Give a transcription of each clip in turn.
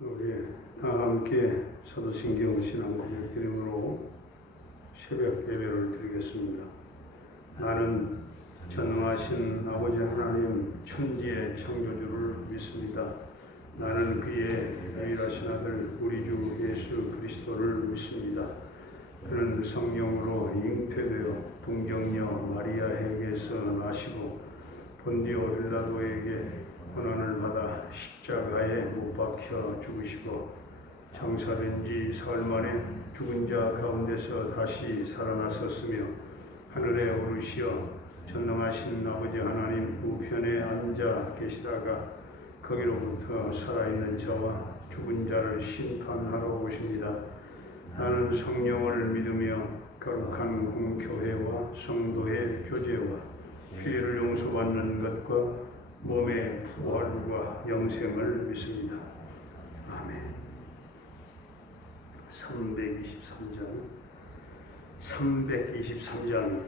우리 다 함께 사도신경 신앙고백 드림으로 새벽 예배를 드리겠습니다. 나는 전능하신 아버지 하나님 천지의 창조주를 믿습니다. 나는 그의 유일하신 아들 우리 주 예수 그리스도를 믿습니다. 그는 성령으로 잉태되어 동정녀 마리아에게서 나시고 본디오 빌라도에게 고난을 받아 십자가에 못 박혀 죽으시고 장사된 지 사흘 만에 죽은 자 가운데서 다시 살아나셨으며 하늘에 오르시어 전능하신 아버지 하나님 우편에 앉아 계시다가 거기로부터 살아있는 자와 죽은 자를 심판하러 오십니다. 나는 성령을 믿으며 거룩한 공교회와 성도의 교제와 피해를 용서받는 것과 몸의 부활과 영생을 믿습니다. 아멘. 323장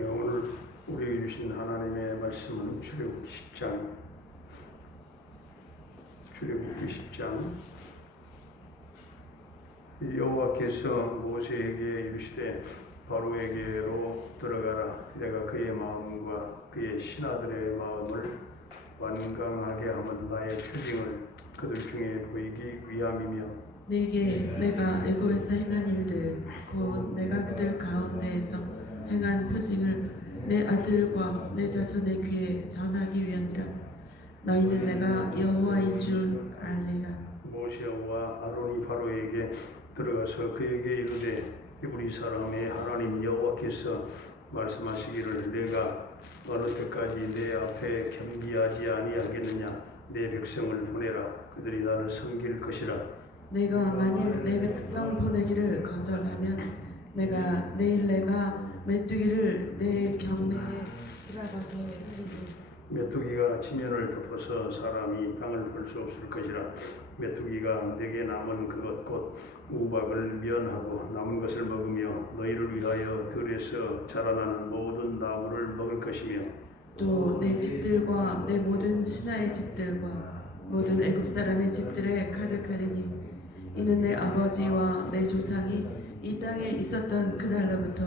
오늘 우리에게 주신 하나님의 말씀은 출애굽기 10장 여호와께서 모세에게 이르시되 바로에게로 들어가라. 내가 그의 마음과 그의 신하들의 마음을 완강하게 하면 나의 표징을 그들 중에 보이기 위함이며 네게 내가 애굽에서 행한 일들 곧 내가 그들 가운데에서 행한 표징을 내 아들과 내 자손의 귀에 전하기 위함이라. 너희는 내가 여호와인 줄 알리라. 모세와 아론이 바로에게 들어가서 그에게 이르되 우리 사람의 하나님 여호와께서 말씀하시기를 내가 어느 때까지 내 앞에 겸비하지 아니하겠느냐. 내 백성을 보내라. 그들이 나를 섬길 것이라. 내가 만일 내 백성 보내기를 거절하면 내일 내가 메뚜기를 내 경내에 들어가게 하리니 메뚜기가 지면을 덮어서 사람이 땅을 볼 수 없을 것이라. 메뚜기가 내게 남은 그것 곧 우박을 면하고 남은 것을 먹으며 너희를 위하여 들에서 자라나는 모든 나무를 먹을 것이며 또 내 집들과 내 모든 신하의 집들과 모든 애굽 사람의 집들에 가득하리니 이는 내 아버지와 내 조상이 이 땅에 있었던 그날로부터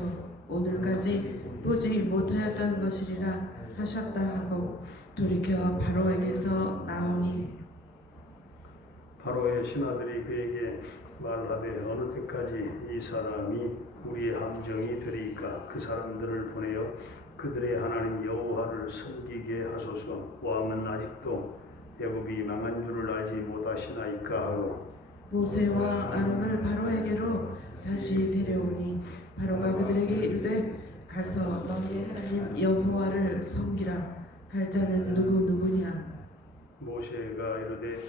오늘까지 보지 못하였던 것이리라 하셨다 하고 돌이켜 바로에게서 나오니 바로의 신하들이 그에게 말하되 어느 때까지 이 사람이 우리의 함정이 되리이까 그 사람들을 보내어 그들의 하나님 여호와를 섬기게 하소서. 왕은 아직도 애굽이 망한 줄을 알지 못하시나이까 하고 모세와 아론을 바로에게로 다시 데려오니 바로가 그들에게 이르되 가서 너희의 하나님 여호와를 섬기라. 갈 자는 누구냐? 모세가 이르되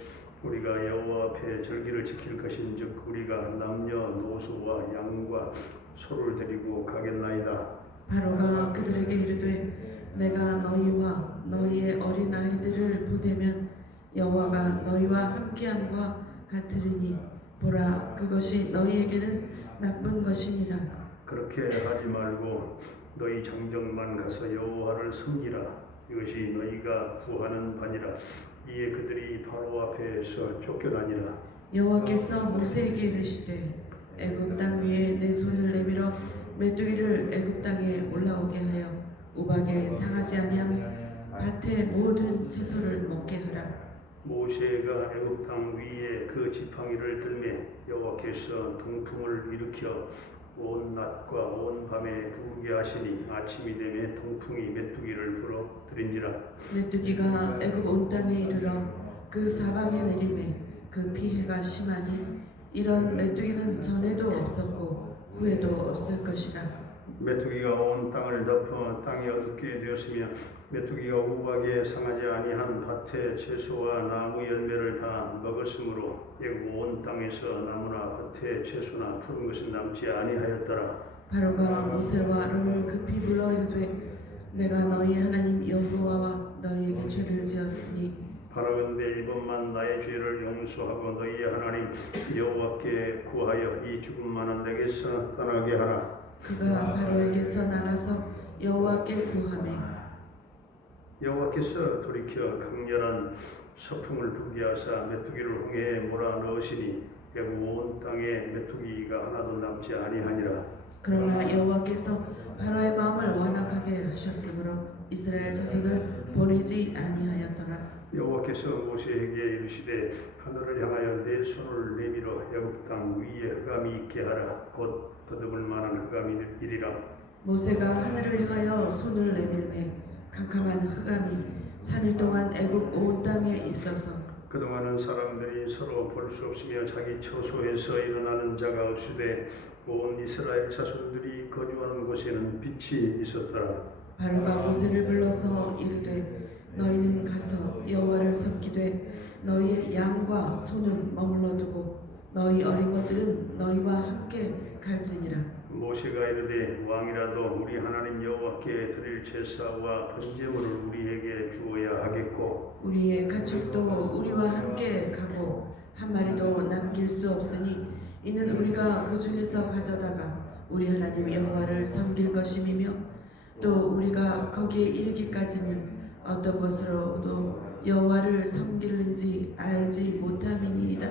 우리가 여호와 앞에 절기를 지킬 것인즉 우리가 남녀노소와 양과 소를 데리고 가겠나이다. 바로가 그들에게 이르되 내가 너희와 너희의 어린 아이들을 보내면 여호와가 너희와 함께함과 같으리니 보라 그것이 너희에게는 나쁜 것이니라. 그렇게 하지 말고 너희 장정만 가서 여호와를 섬기라. 이것이 너희가 구하는 바니라. 이에 그들이 바로 앞에서 쫓겨나니라. 여호와께서 모세에게 이르시되 애굽 땅 위에 내 손을 내밀어 메뚜기를 애굽 땅에 올라오게 하여 우박에 상하지 아니하며 밭의 모든 채소를 먹게 하라. 모세가 애굽 땅 위에 그 지팡이를 들매 여호와께서 동풍을 일으켜 온 낮과 온 밤에 부르게 하시니 아침이 되매 동풍이 메뚜기를 불어들인지라. 메뚜기가 애굽 온 땅에 이르러 그 사방에 내리매 그 피해가 심하니 이런 메뚜기는 전에도 없었고 후에도 없을 것이라. 메뚜기가 온 땅을 덮어 땅이 어둡게 되었으며 메뚜기가 우박에 상하지 아니한 밭의 채소와 나무 열매를 다 먹었으므로 애굽 온 땅에서 나무나 밭의 채소나 푸른 것은 남지 아니하였더라. 바로가 모세와 아론을 급히 불러 이르되 내가 너희 하나님 여호와와 너희에게 죄를 지었으니 바라건대 이번만 나의 죄를 용서하고 너희의 하나님 여호와께 구하여 이 죽음 많은 내게서 떠나게 하라. 그가 바로에게서 나가서 여호와께 구하매 여호와께서 돌이켜 강렬한 서풍을 불게 하사 메뚜기를 홍해에 몰아 넣으시니 애굽 온 땅에 메뚜기가 하나도 남지 아니하니라. 그러나 여호와께서 바로의 마음을 완악하게 하셨으므로 이스라엘 자손을 보내지 아니하였더라. 여호와께서 모세에게 이르시되 하늘을 향하여 내 손을 내밀어 애굽 땅 위에 흑암이 있게 하라. 곧 더듬을 만한 흑암이 이리라. 모세가 하늘을 향하여 손을 내밀매 캄캄한 흑암이 3일 동안 애굽 온 땅에 있어서 그동안은 사람들이 서로 볼 수 없으며 자기 처소에서 일어나는 자가 없으되 온 이스라엘 자손들이 거주하는 곳에는 빛이 있었더라. 바로가 모세를 불러서 이르되 너희는 가서 여호와를 섬기되 너희의 양과 소는 머물러 두고 너희 어린 것들은 너희와 함께 갈지니라. 모세가 이르되 왕이라도 우리 하나님 여호와께 드릴 제사와 번제물을 우리에게 주어야 하겠고 우리의 가축도 우리와 함께 가고 한 마리도 남길 수 없으니 이는 우리가 그 중에서 가져다가 우리 하나님 여호와를 섬길 것임이며 또 우리가 거기에 이르기까지는 어떤 것으로도 여호와를 섬길는지 알지 못함이니이다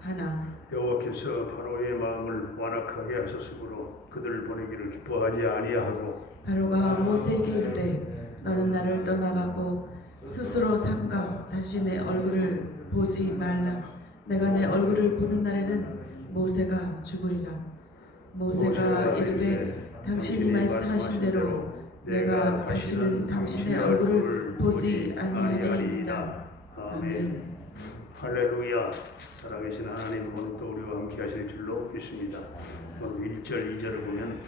하나 여호와께서 바로의 마음을 완악하게 하셨으므로 그들을 보내기를 기뻐하지 아니하고 바로가 모세에게 이르되 너는 나를 떠나가고 스스로 삼가 다시 내 얼굴을 보지 말라. 내가 내 얼굴을 보는 날에는 모세가 죽으리라. 모세가 이르되 당신이 말씀하신 대로 내가 다시는 당신의 얼굴을 보지 아니하리이다. 아멘. 할렐루야. 살아계신 하나님 오늘도 우리와 함께 하실 줄로 믿습니다. 오늘 1절 2절을 보면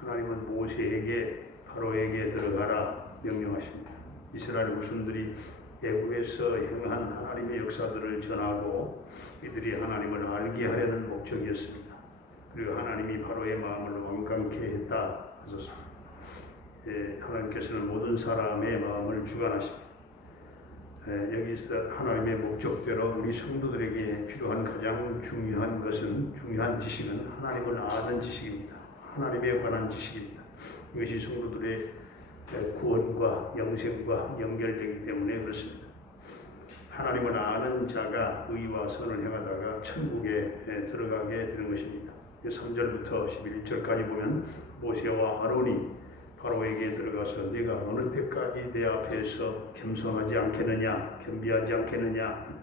하나님은 모세에게 바로에게 들어가라 명령하십니다. 이스라엘 후손들이 애굽에서 행한 하나님의 역사들을 전하고 이들이 하나님을 알게 하려는 목적이었습니다. 그리고 하나님이 바로의 마음을 완강케 했다 하셨습니다. 하나님께서는 모든 사람의 마음을 주관하십니다. 여기서 하나님의 목적대로 우리 성도들에게 필요한 가장 중요한 지식은 하나님을 아는 지식입니다. 하나님에 관한 지식입니다. 이것이 성도들의 구원과 영생과 연결되기 때문에 그렇습니다. 하나님을 아는 자가 의와 선을 행하다가 천국에 들어가게 되는 것입니다. 3절부터 11절까지 보면 모세와 아론이 바로에게 들어가서 네가 어느 때까지 내 앞에서 겸손하지 않겠느냐, 겸비하지 않겠느냐,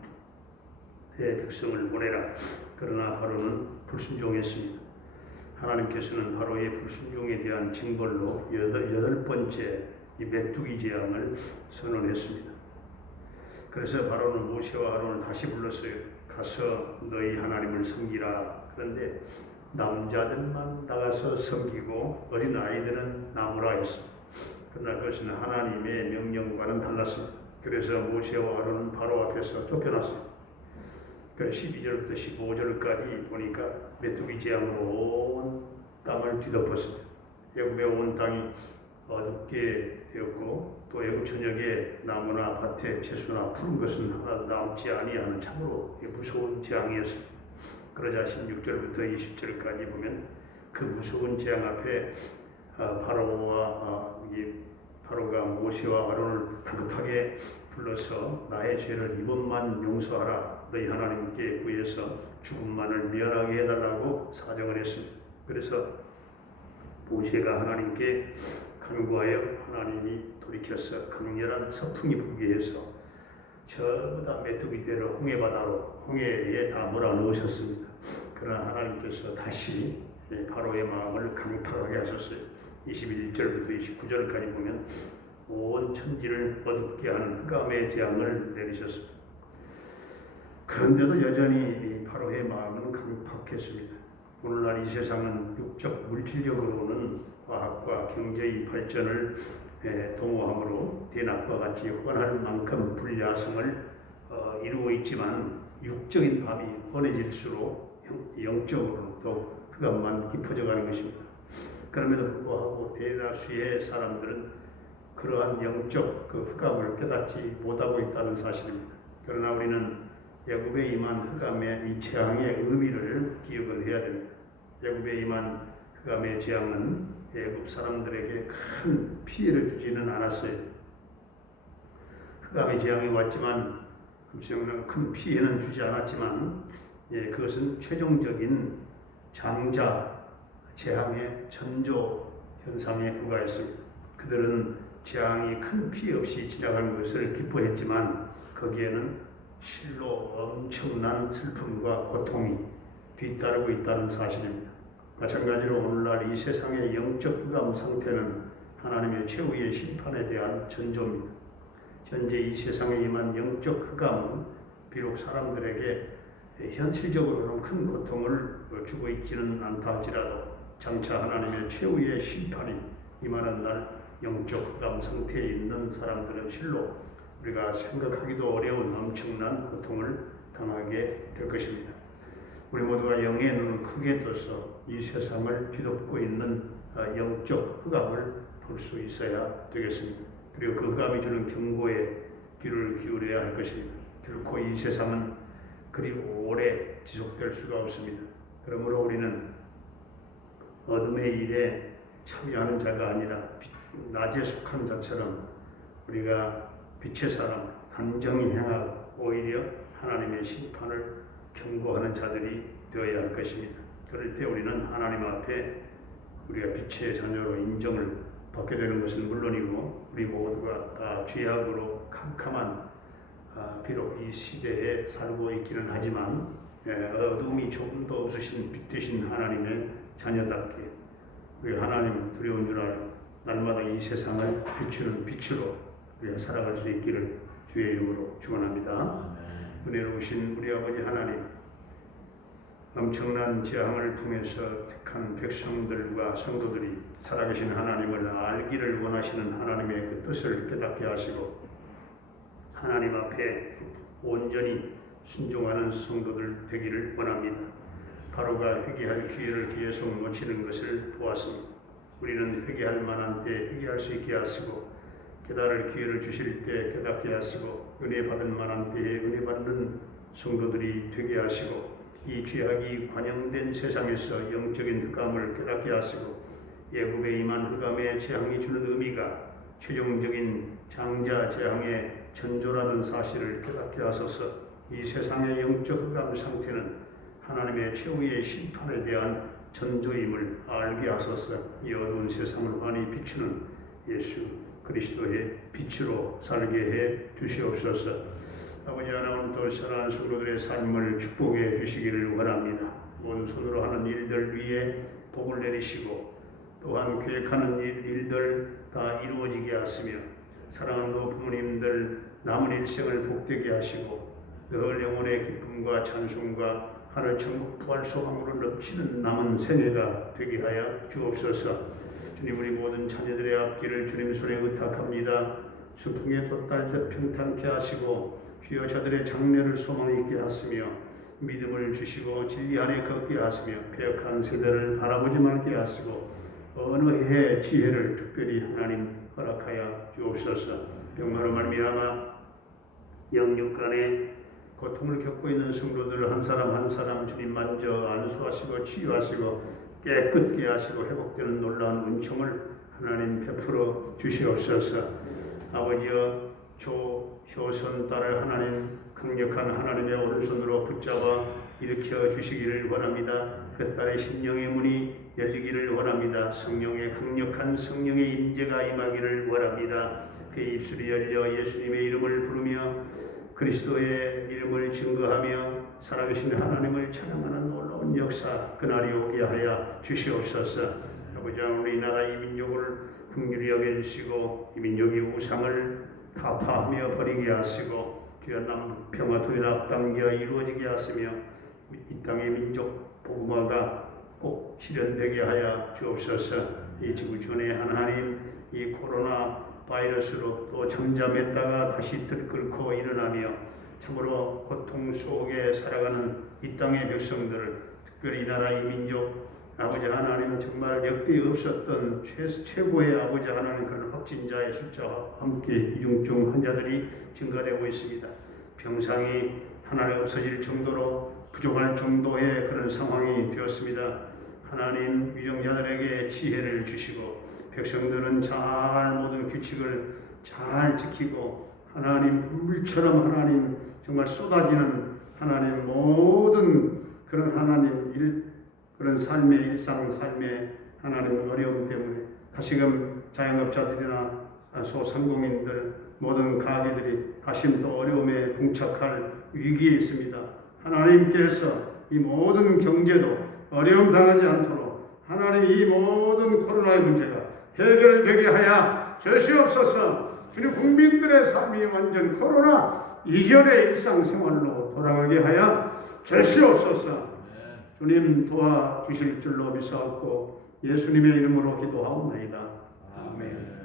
내 백성을 보내라. 그러나 바로는 불순종했습니다. 하나님께서는 바로의 불순종에 대한 징벌로 여덟 번째 이 메뚜기 재앙을 선언했습니다. 그래서 바로는 모세와 아론을 다시 불렀어요. 가서 너희 하나님을 섬기라. 그런데 남자들만 나가서 섬기고 어린 아이들은 나무라 했습니다. 그러나 그것은 하나님의 명령과는 달랐습니다. 그래서 모세와 아론은 바로 앞에서 쫓겨났습니다. 12절부터 15절까지 보니까 메뚜기 재앙으로 온 땅을 뒤덮었습니다. 애굽의 온 땅이 어둡게 되었고 또 애굽 전역에 나무나 밭에 채소나 푸른 것은 하나도 남지 아니하는 참으로 무서운 재앙이었습니다. 그러자 16절부터 20절까지 보면 그 무서운 재앙 앞에 바로가 모세와 아론을 다급하게 불러서 나의 죄를 이번만 용서하라. 너희 하나님께 구해서 죽음만을 면하게 해달라고 사정을 했습니다. 그래서 모세가 하나님께 간구하여 하나님이 돌이켜서 강렬한 서풍이 불게 해서 전부 다 메뚜기대로 홍해에 다 몰아넣으셨습니다. 그러나 하나님께서 다시 바로의 마음을 강팍하게 하셨어요. 21절부터 29절까지 보면 온 천지를 어둡게 하는 흑암의 재앙을 내리셨습니다. 그런데도 여전히 바로의 마음은 강팍했습니다. 오늘날 이 세상은 육적 물질적으로는 과학과 경제의 발전을 도모함으로 대낮과 같이 훤할 만큼 불야성을 이루고 있지만 육적인 밤이 훤해질수록 영적으로 또 흑암만 깊어져가는 것입니다. 그럼에도 불구하고 대다수의 사람들은 그러한 영적 그 흑암을 깨닫지 못하고 있다는 사실입니다. 그러나 우리는 애굽에 임한 흑암의 이 재앙의 의미를 기억을 해야 됩니다. 애굽에 임한 흑암의 재앙은 애굽 사람들에게 큰 피해를 주지는 않았어요. 흑암의 재앙이 왔지만 큰 피해는 주지 않았지만 그것은 최종적인 장자 재앙의 전조 현상에 불과했습니다. 그들은 재앙이 큰 피해 없이 지나가는 것을 기뻐했지만 거기에는 실로 엄청난 슬픔과 고통이 뒤따르고 있다는 사실입니다. 마찬가지로 오늘날 이 세상의 영적 흑암 상태는 하나님의 최후의 심판에 대한 전조입니다. 현재 이 세상에 임한 영적 흑암은 비록 사람들에게 현실적으로는 큰 고통을 주고 있지는 않다 할지라도 장차 하나님의 최후의 심판이 임하는 날 영적 흑암 상태에 있는 사람들은 실로 우리가 생각하기도 어려운 엄청난 고통을 당하게 될 것입니다. 우리 모두가 영의 눈을 크게 떠서 이 세상을 뒤덮고 있는 영적 흑암을 볼 수 있어야 되겠습니다. 그리고 그 흑암이 주는 경고에 귀를 기울여야 할 것입니다. 결코 이 세상은 그리 오래 지속될 수가 없습니다. 그러므로 우리는 어둠의 일에 참여하는 자가 아니라 낮에 속한 자처럼 우리가 빛의 사람, 단정히 행하고 오히려 하나님의 심판을 경고하는 자들이 되어야 할 것입니다. 그럴 때 우리는 하나님 앞에 우리가 빛의 자녀로 인정을 받게 되는 것은 물론이고 우리 모두가 다 죄악으로 캄캄한 비록 이 시대에 살고 있기는 하지만 어둠이 조금 더 없으신 빛 되신 하나님의 자녀답게 우리 하나님 두려운 줄 알고 날마다 이 세상을 비추는 빛으로 우리가 살아갈 수 있기를 주의 이름으로 축원합니다. 은혜로우신 우리 아버지 하나님, 엄청난 재앙을 통해서 택한 백성들과 성도들이 살아계신 하나님을 알기를 원하시는 하나님의 그 뜻을 깨닫게 하시고 하나님 앞에 온전히 순종하는 성도들 되기를 원합니다. 바로가 회개할 기회를 계속 놓치는 것을 보았습니다. 우리는 회개할 만한 때 회개할 수 있게 하시고 깨달을 기회를 주실 때 깨닫게 하시고 은혜 받을 만한 때에 은혜 받는 성도들이 되게 하시고 이 죄악이 관영된 세상에서 영적인 흑암을 깨닫게 하시고 예굽에 임한 흑암의 재앙이 주는 의미가 최종적인 장자 재앙의 전조라는 사실을 깨닫게 하소서. 이 세상의 영적 흑암 상태는 하나님의 최후의 심판에 대한 전조임을 알게 하소서. 이 어두운 세상을 환히 비추는 예수 그리스도의 빛으로 살게 해 주시옵소서. 아버지 하나님, 또 사랑하는 성도들의 삶을 축복해 주시기를 원합니다. 오른손으로 하는 일들 위에 복을 내리시고 또한 계획하는 일들 다 이루어지게 하시며 사랑하는 부모님들 남은 일생을 복되게 하시고 늘 영혼의 기쁨과 찬송과 하늘 천국 부활 소망으로 넘치는 남은 생애가 되게 하여 주옵소서. 주님, 우리 모든 자녀들의 앞길을 주님 손에 의탁합니다. 수풍에 돛달듯 평탄케 하시고 주여 저들의 장래를 소망 있게 하시며 믿음을 주시고 진리 안에 걷게 하시며 배역한 세대를 바라보지 말게 하시고 어느 해의 지혜를 특별히 하나님 허락하여 주옵소서. 병마로 말미암아 영육간에 고통을 겪고 있는 성도들을 한 사람 한 사람 주님 만져 안수하시고 치유하시고 깨끗게 하시고 회복되는 놀라운 은총을 하나님 베풀어 주시옵소서. 아버지여, 효선 딸을 하나님 강력한 하나님의 오른손으로 붙잡아 일으켜 주시기를 원합니다. 그 딸의 심령의 문이 열리기를 원합니다. 성령의 강력한 성령의 임재가 임하기를 원합니다. 그의 입술이 열려 예수님의 이름을 부르며 그리스도의 이름을 증거하며 살아계신 하나님을 찬양하는 놀라운 역사 그날이 오게 하여 주시옵소서. 아버지 하나님, 이 나라 이 민족을 긍휼히 여겨주시고 이 민족의 우상을 타파하며 버리게 하시고 귀한 평화 통일 앞당겨 이루어지게 하시며 이 땅의 민족 복음화가 꼭 실현되게 하여 주옵소서. 이 지구촌의 하나님, 이 코로나 바이러스로 또 잠잠했다가 다시 들끓고 일어나며 참으로 고통 속에 살아가는 이 땅의 백성들을, 특별히 이 나라 이 민족 아버지 하나님은 정말 역대 없었던 최고의 아버지 하나님 그런 확진자의 숫자와 함께 이중증 환자들이 증가되고 있습니다. 병상이 하나님 없어질 정도로 부족할 정도의 그런 상황이 되었습니다. 하나님, 위정자들에게 지혜를 주시고 백성들은 잘 모든 규칙을 잘 지키고 하나님 물처럼 하나님 정말 쏟아지는 하나님 모든 그런 하나님 그런 삶의 일상 삶의 하나님 어려움 때문에 다시금 자영업자들이나 소상공인들 모든 가게들이 다시 또 어려움에 봉착할 위기에 있습니다. 하나님께서 이 모든 경제도 어려움 당하지 않도록 하나님 이 모든 코로나의 문제가 해결되게 하여 주시옵소서. 주님, 국민들의 삶이 완전 코로나 이전의 일상생활로 돌아가게 하여 주시옵소서. 주님 도와주실 줄로 믿사옵고 예수님의 이름으로 기도하옵나이다. 아멘.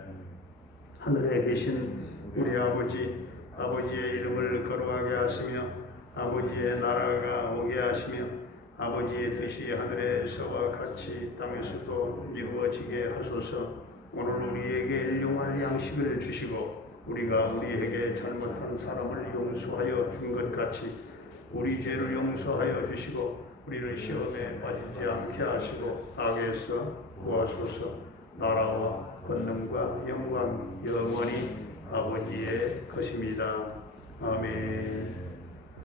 하늘에 계신 우리 아버지의 이름을 거룩하게 하시며 아버지의 나라가 오게 하시며 아버지의 뜻이 하늘에서와 같이 땅에서도 이루어지게 하소서. 오늘 우리에게 일용할 양식을 주시고 우리가 우리에게 잘못한 사람을 용서하여 준 것 같이 우리 죄를 용서하여 주시고 우리를 시험에 빠지지 않게 하시고 악에서 구하소서. 나라와 권능과 영광 영원히 아버지의 것입니다. 아멘.